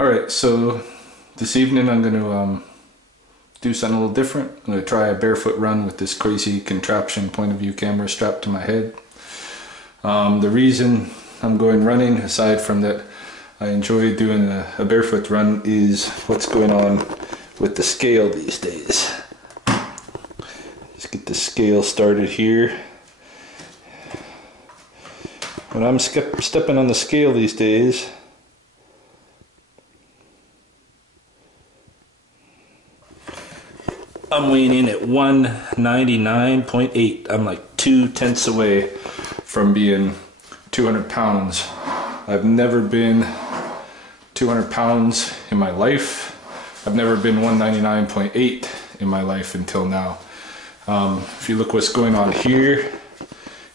Alright, so this evening I'm going to do something a little different. I'm going to try a barefoot run with this crazy contraption point of view camera strapped to my head. The reason I'm going running, aside from that I enjoy doing a barefoot run, is what's going on with the scale these days. Let's get the scale started here. When I'm stepping on the scale these days, I'm weighing in at 199.8. I'm like 2/10 away from being 200 pounds. I've never been 200 pounds in my life. I've never been 199.8 in my life until now. If you look what's going on here,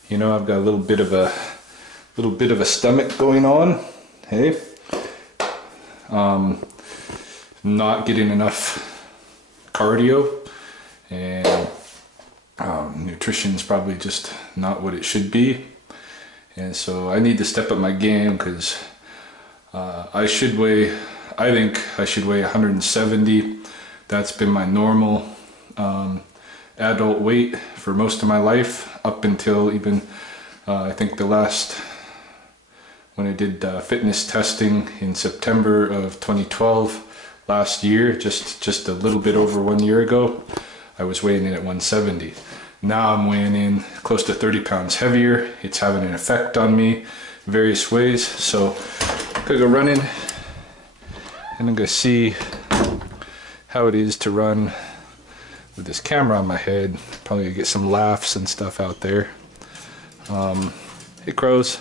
you know, I've got a little bit of a stomach going on. Hey, not getting enough cardio, and nutrition's probably just not what it should be, and so I need to step up my game, because I think I should weigh 170. That's been my normal adult weight for most of my life, up until even I think when I did fitness testing in September of 2012, last year, just a little bit over 1 year ago, I was weighing in at 170. Now I'm weighing in close to 30 pounds heavier. It's having an effect on me various ways. So I'm gonna go running, and I'm gonna see how it is to run with this camera on my head. Probably gonna get some laughs and stuff out there. Hey crows.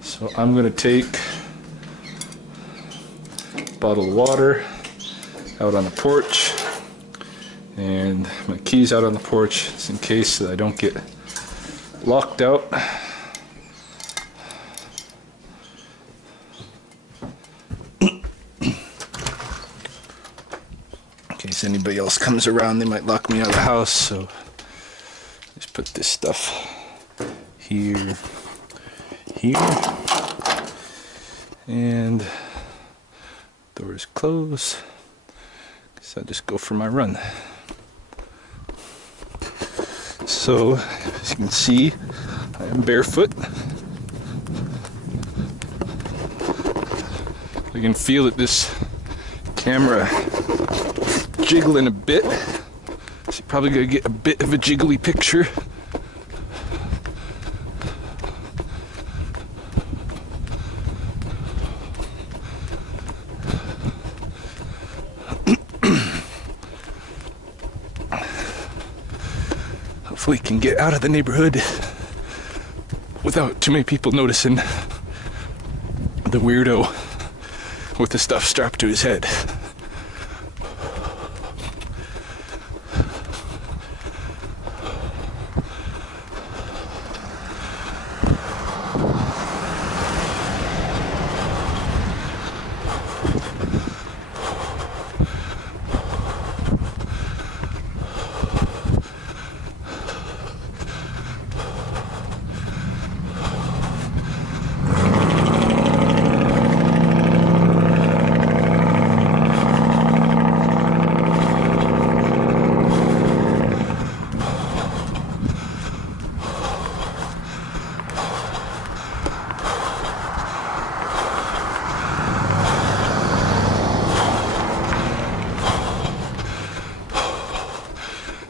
So I'm gonna take bottle of water out on the porch, and my keys out on the porch, just in case that I don't get locked out. In case anybody else comes around, they might lock me out of the house, so just put this stuff here, and doors closed. So I just go for my run. So as you can see, I am barefoot. I can feel that this camera jiggling a bit. So you're probably gonna get a bit of a jiggly picture. Hopefully can get out of the neighborhood without too many people noticing the weirdo with the stuff strapped to his head.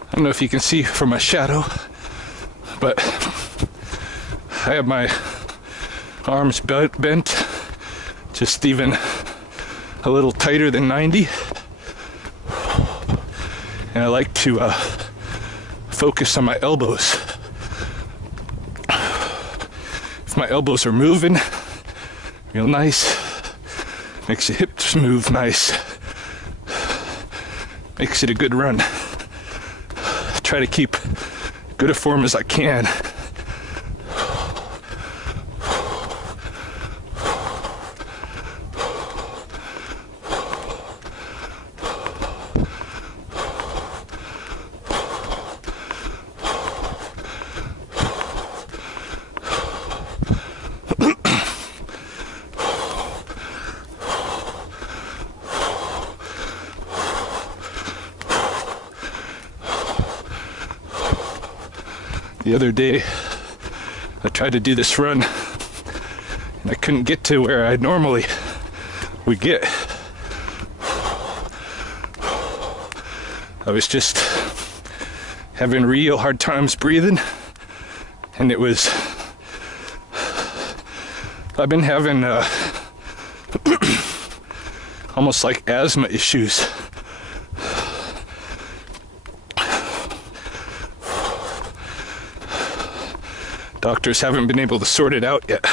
I don't know if you can see from my shadow, but I have my arms bent just even a little tighter than 90, and I like to focus on my elbows. If my elbows are moving real nice, makes your hips move nice, makes it a good run. Try to keep good a form as I can. The other day, I tried to do this run, and I couldn't get to where I normally would get. I was just having real hard times breathing, and it was, I've been having almost like asthma issues. Doctors haven't been able to sort it out yet.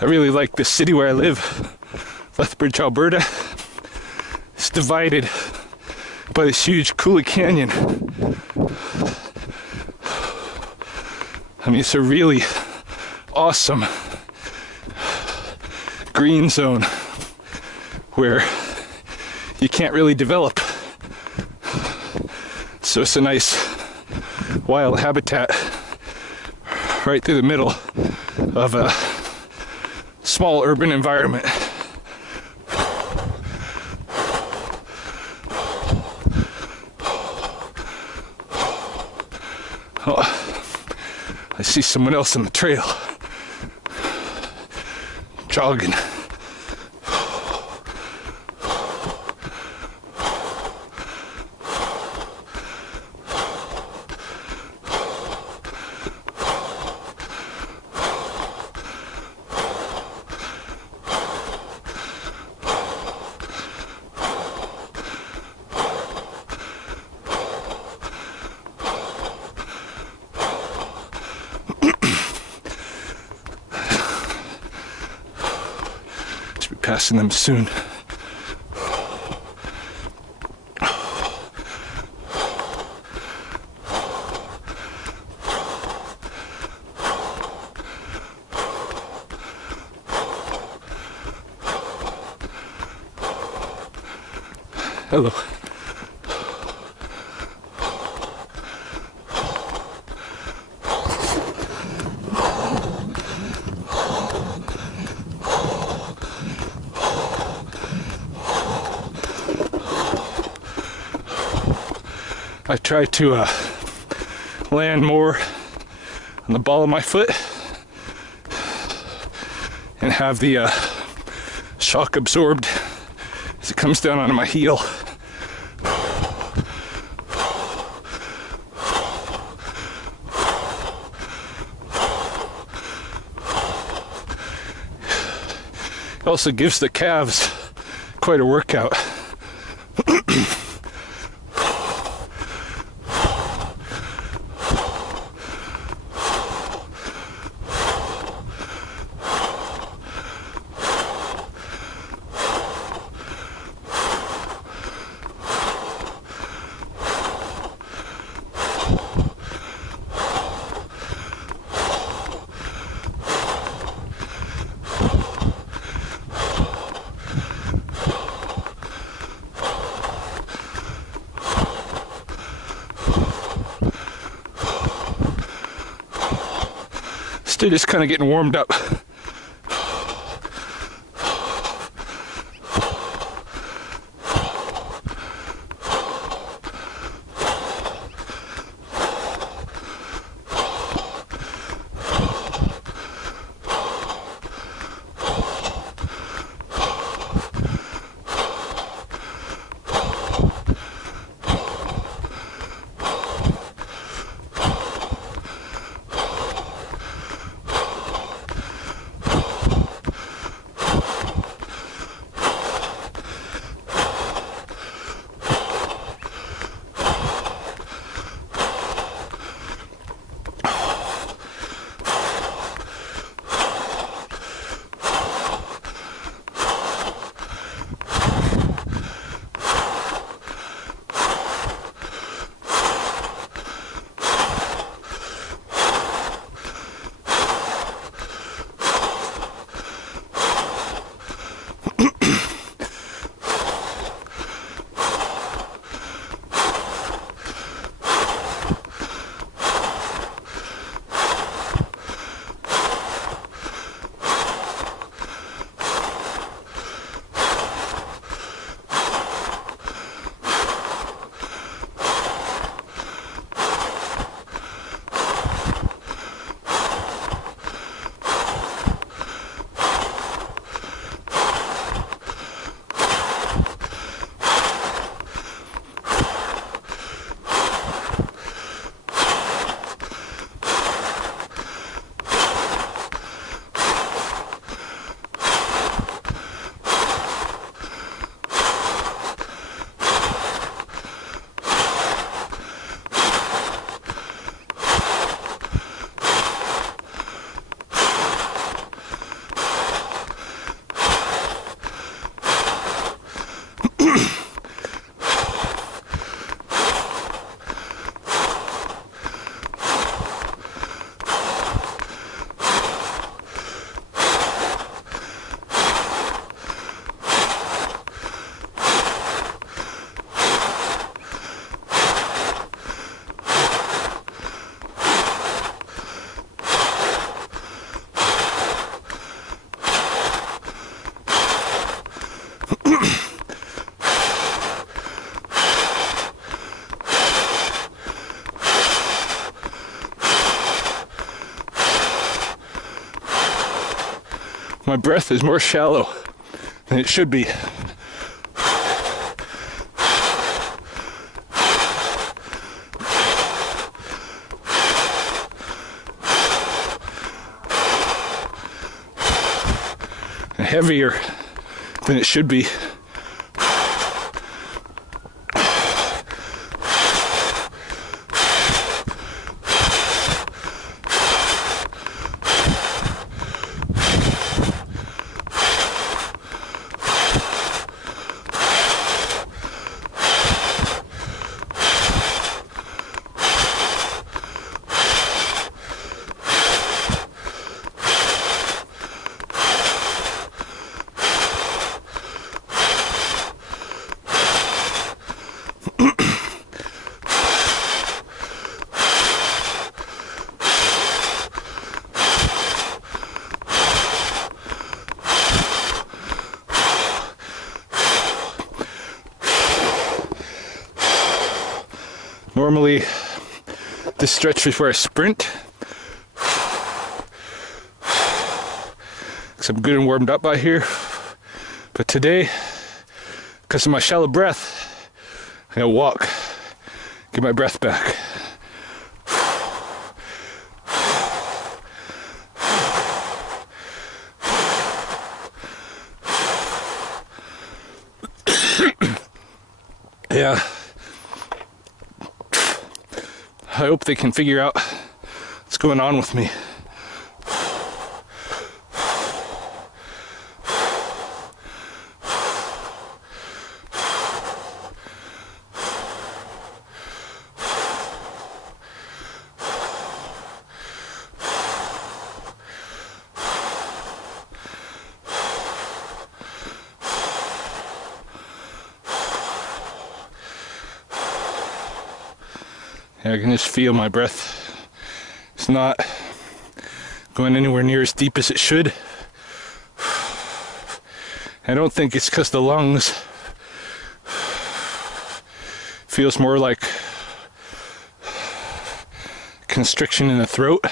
I really like this city where I live, Lethbridge, Alberta. It's divided by this huge coulee canyon. I mean, it's a really awesome green zone where you can't really develop. So it's a nice wild habitat right through the middle of a small urban environment. Oh, I see someone else on the trail jogging. Passing them soon. Hello. I try to land more on the ball of my foot and have the shock absorbed as it comes down onto my heel. It also gives the calves quite a workout. Still just kind of getting warmed up. My breath is more shallow than it should be. And heavier than it should be. Normally, this stretch is where I sprint. Because I'm good and warmed up by here. But today, because of my shallow breath, I gotta walk, get my breath back. Yeah. I hope they can figure out what's going on with me. Yeah, I can just feel my breath. It's not going anywhere near as deep as it should. I don't think it's because the lungs feels more like constriction in the throat.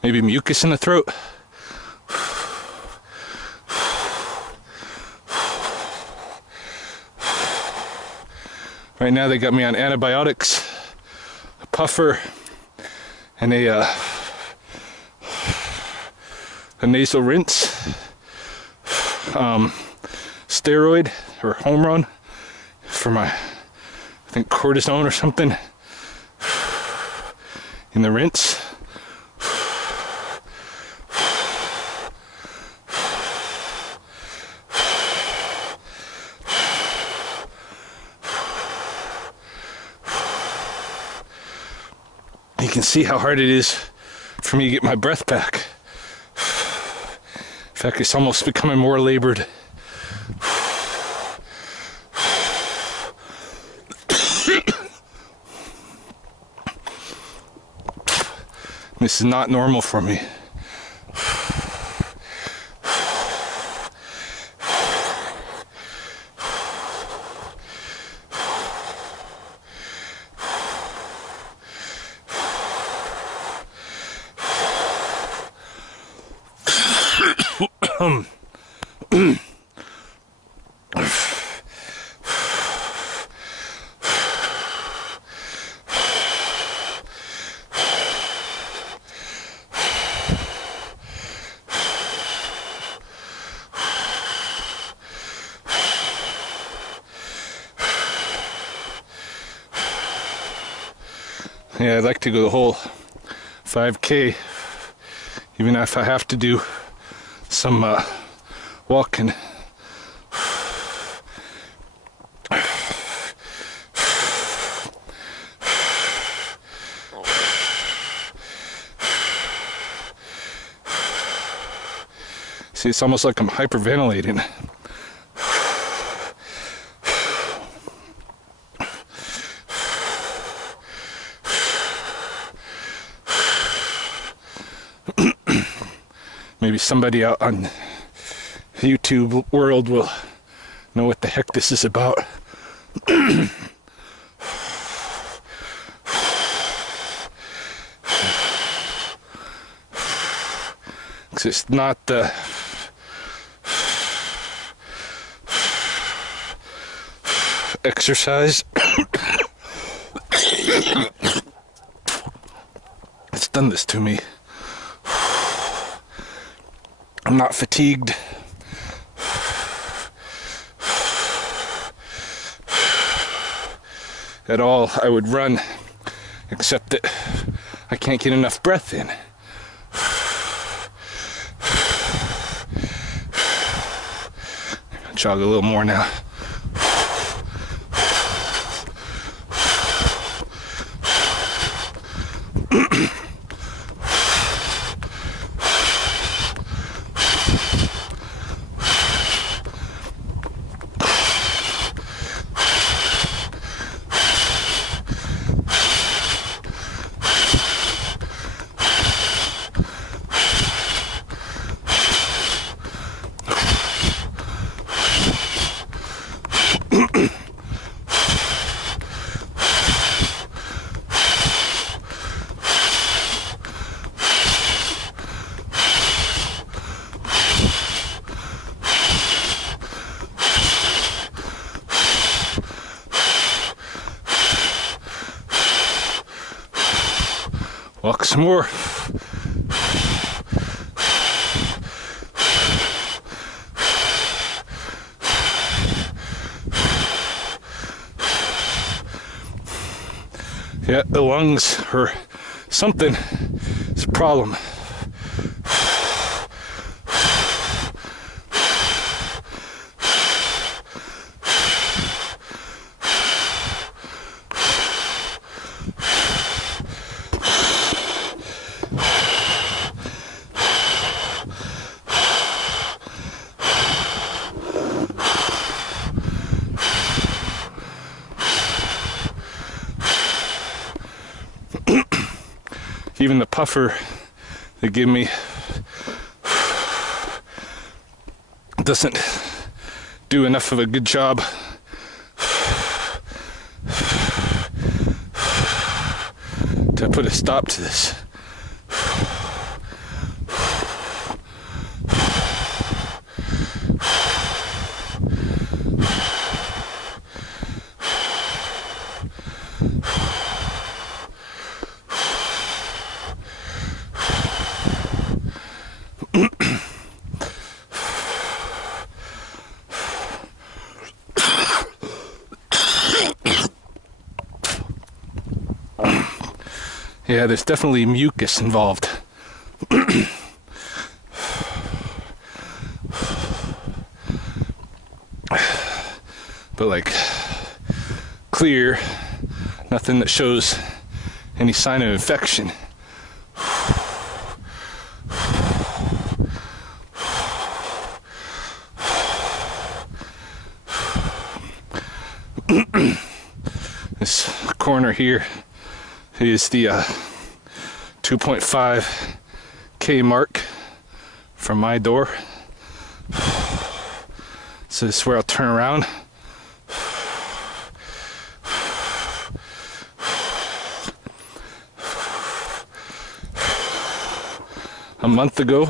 Maybe mucus in the throat. Right now they got me on antibiotics, a puffer, and a nasal rinse, steroid or home run for my, I think, cortisone or something in the rinse. You can see how hard it is for me to get my breath back. In fact, it's almost becoming more labored. This is not normal for me. Yeah, I'd like to go the whole 5K, even if I have to do some walking. See, it's almost like I'm hyperventilating. Maybe somebody out on YouTube world will know what the heck this is about. 'cause it's not the exercise. It's done this to me. I'm not fatigued. At all. I would run, except that I can't get enough breath in. I'll jog a little more now. Walk some more. Yeah, the lungs or something is a problem. Even the puffer they give me doesn't do enough of a good job to put a stop to this. Yeah, there's definitely mucus involved. But like clear, nothing that shows any sign of infection. This corner here is the 2.5K mark from my door. So this is where I'll turn around. A month ago,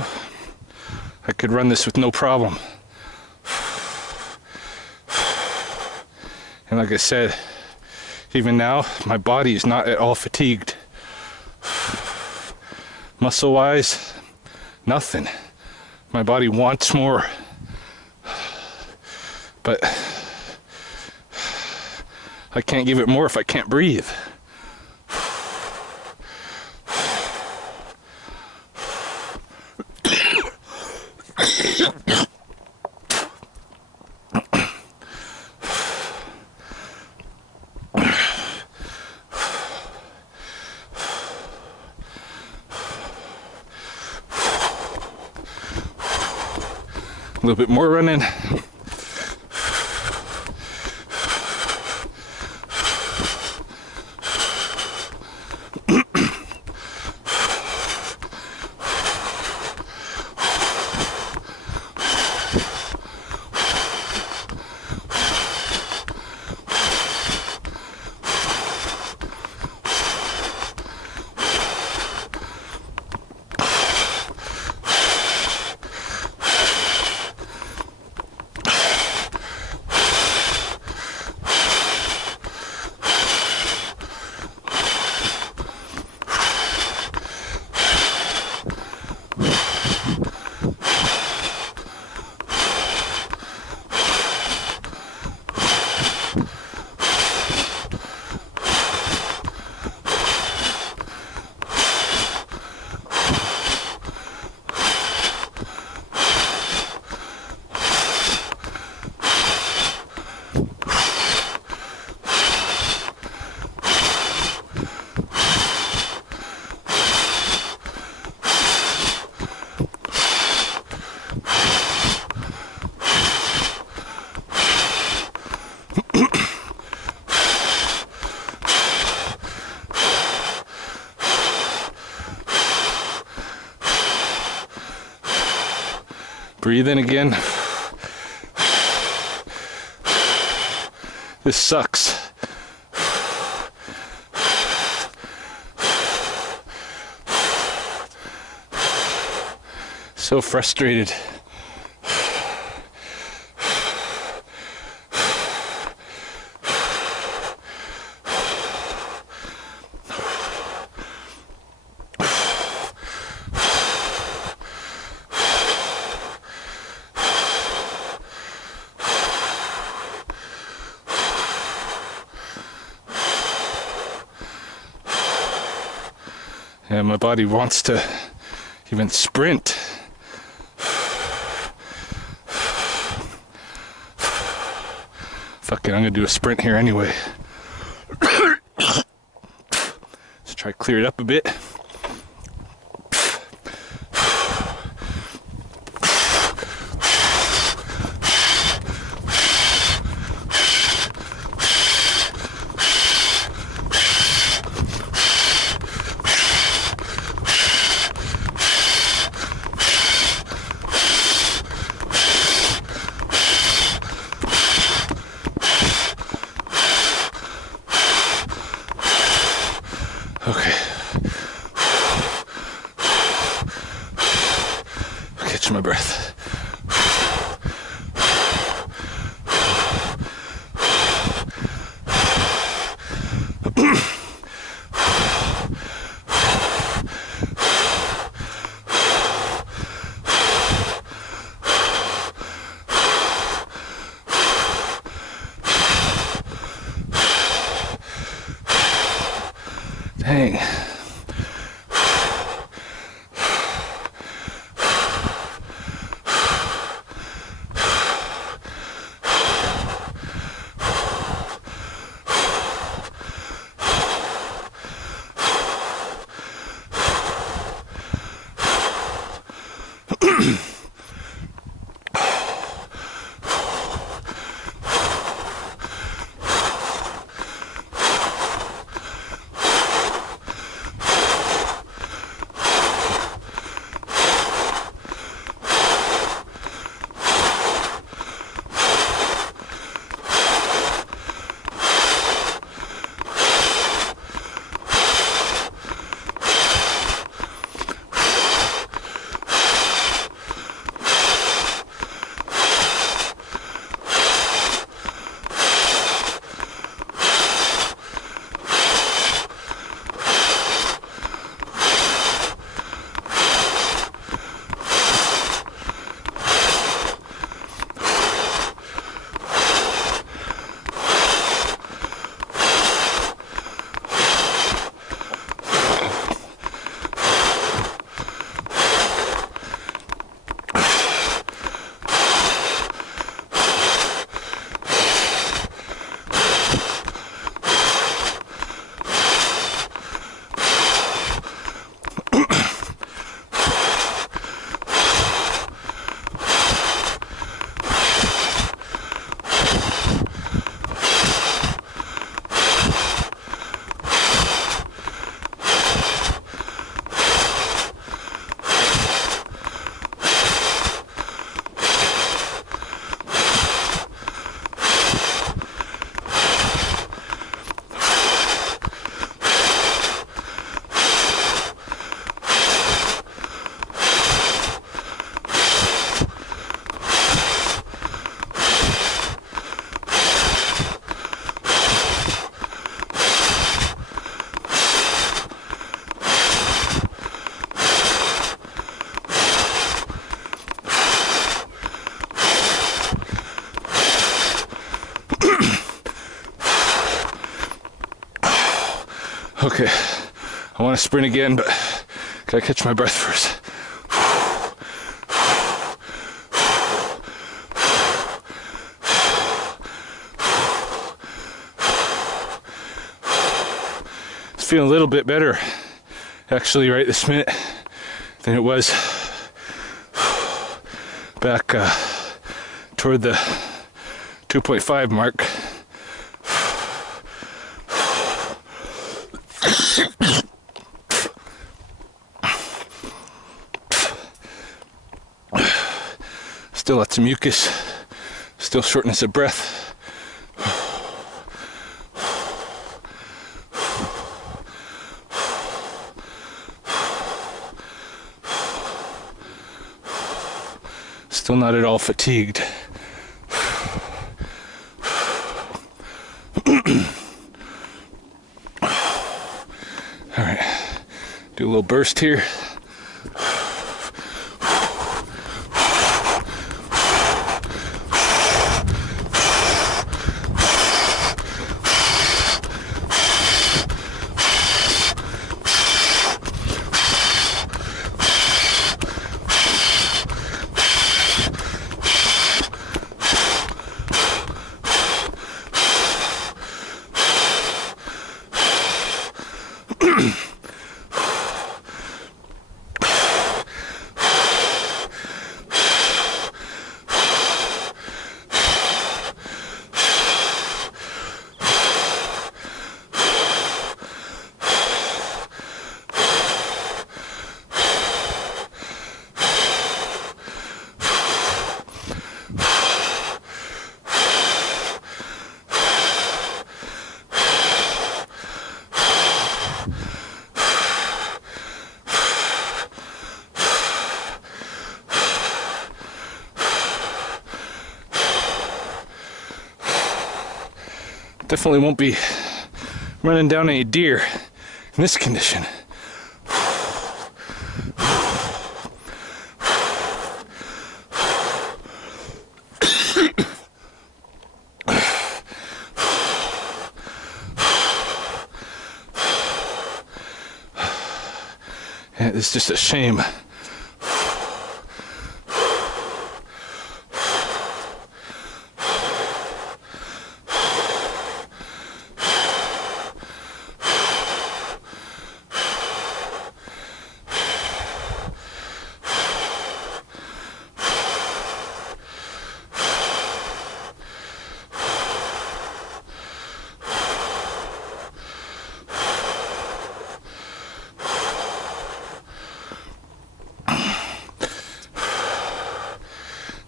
I could run this with no problem. And like I said, even now, my body is not at all fatigued. Muscle-wise, nothing. My body wants more. But I can't give it more if I can't breathe. A little bit more running. Breathe in again. This sucks. So frustrated. And my body wants to even sprint. Fuck it, I'm gonna do a sprint here anyway. Let's try to clear it up a bit. Okay. Catch my breath. Dang. Okay, I want to sprint again, but gotta catch my breath first. It's feeling a little bit better, actually, right this minute than it was back toward the 2.5 mark. Still lots of mucus, still shortness of breath. Still not at all fatigued. All right, do a little burst here. Definitely won't be running down any deer in this condition. Yeah, it's just a shame.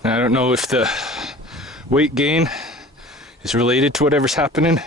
I don't know if the weight gain is related to whatever's happening.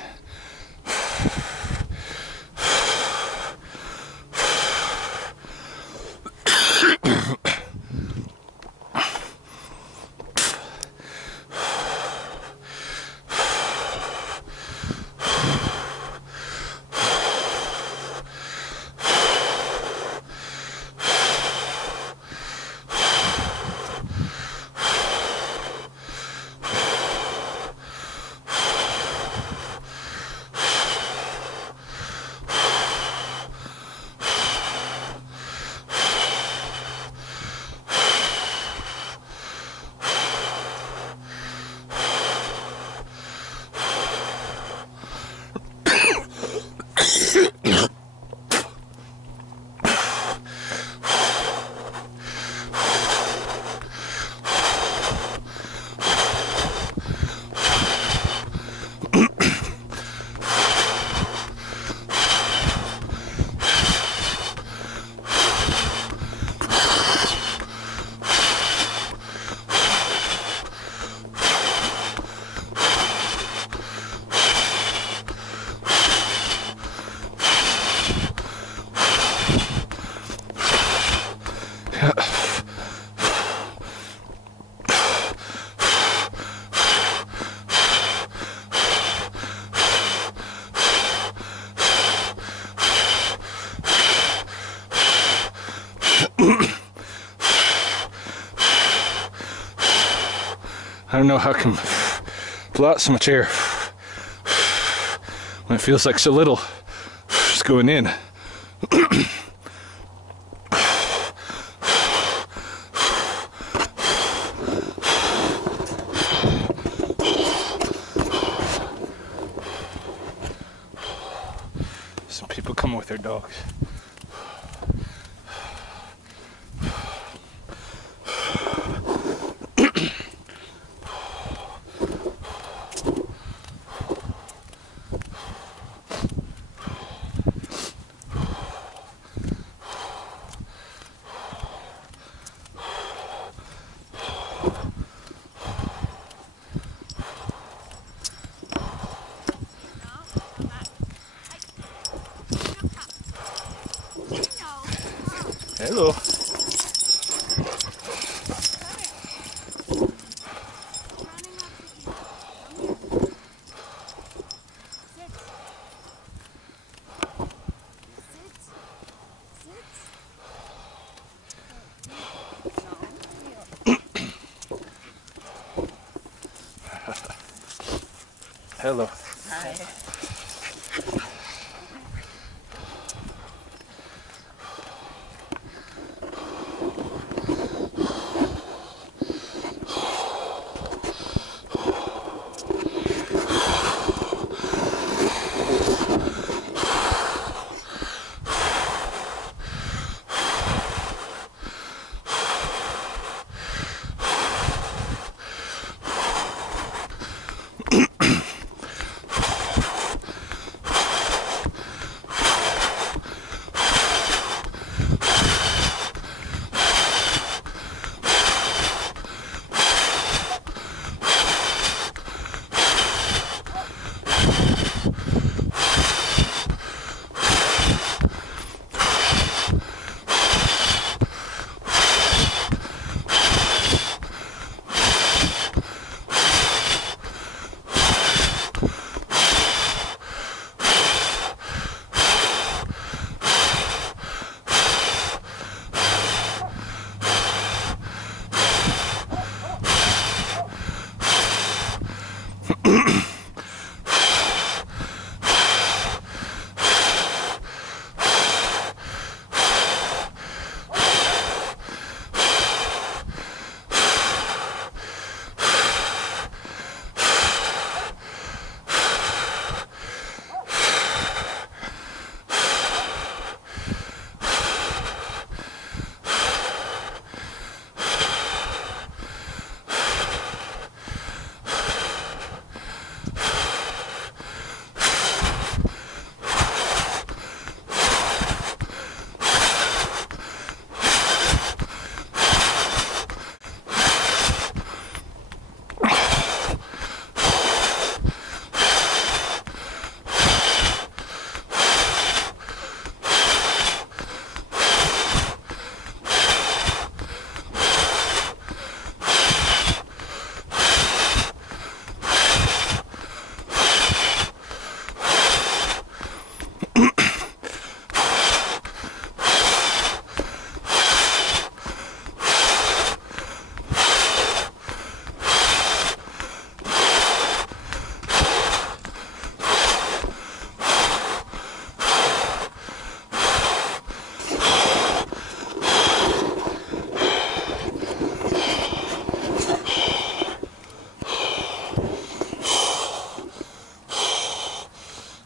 I don't know how I can blow out so much air when it feels like so little is going in. Some people coming with their dogs. Hello. Hello. Hi.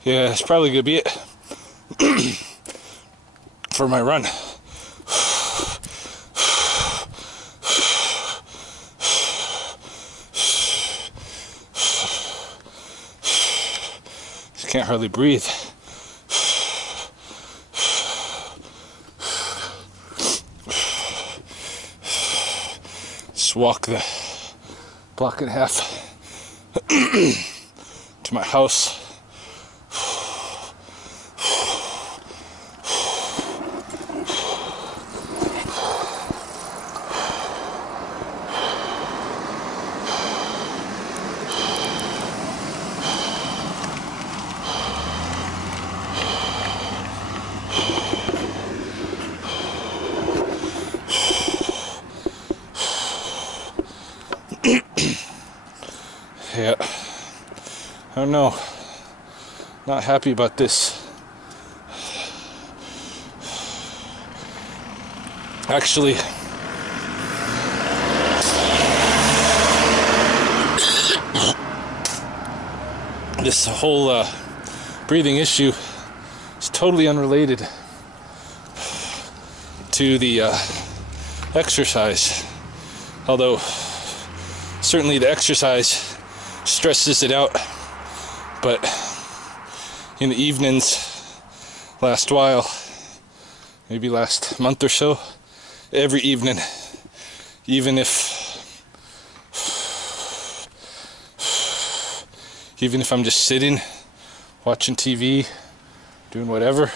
Yeah, it's probably gonna be it for my run. Just can't hardly breathe. Just walk the block and a half to my house. Yeah, I don't know. Not happy about this. Actually, this whole breathing issue is totally unrelated to the exercise. Although, certainly the exercise stresses it out, but in the evenings, last while, maybe last month or so, every evening, even if I'm just sitting, watching TV, doing whatever,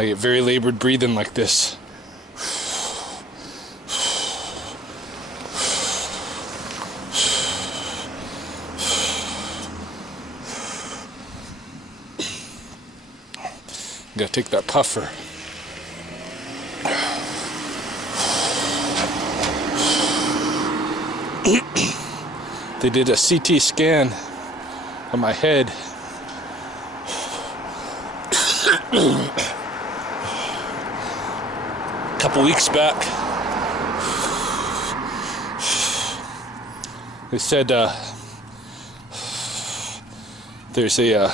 I get very labored breathing like this. Gotta take that puffer. They did a CT scan of my head. A couple weeks back. They said there's a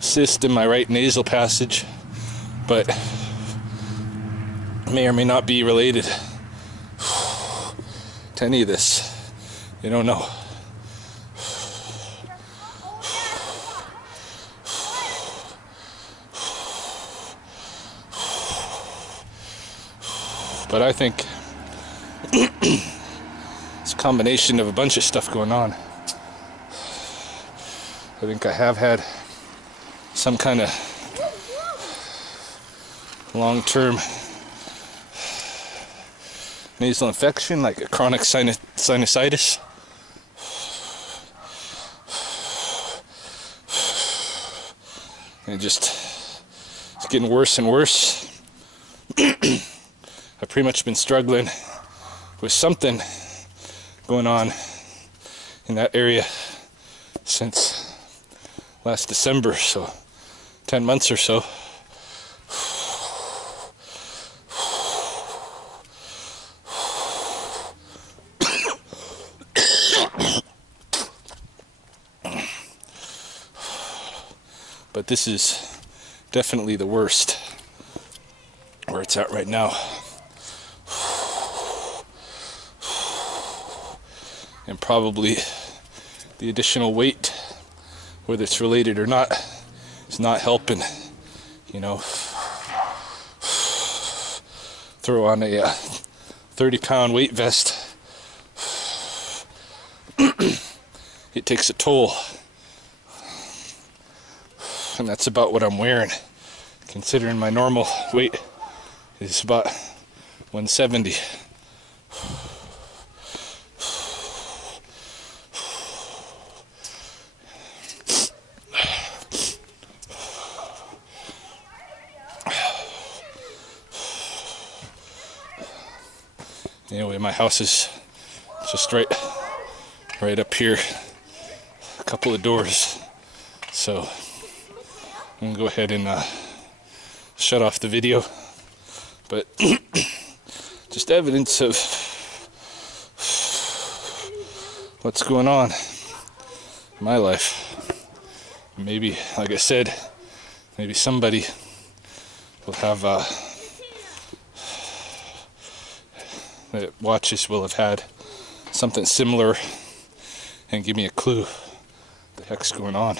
cyst in my right nasal passage, but may or may not be related to any of this. You don't know. But I think it's a combination of a bunch of stuff going on. I think I have had some kind of long-term nasal infection, like a chronic sinusitis. And it's getting worse and worse. I've pretty much been struggling with something going on in that area since last December, so 10 months or so. But this is definitely the worst where it's at right now. And probably the additional weight, whether it's related or not, is not helping. You know, throw on a 30-pound weight vest. It takes a toll. And that's about what I'm wearing, considering my normal weight is about 170. Anyway, my house is just right up here, a couple of doors, so I'm gonna go ahead and shut off the video. But just evidence of what's going on in my life. Maybe, like I said, maybe somebody will have that watches will have had something similar and give me a clue what the heck's going on.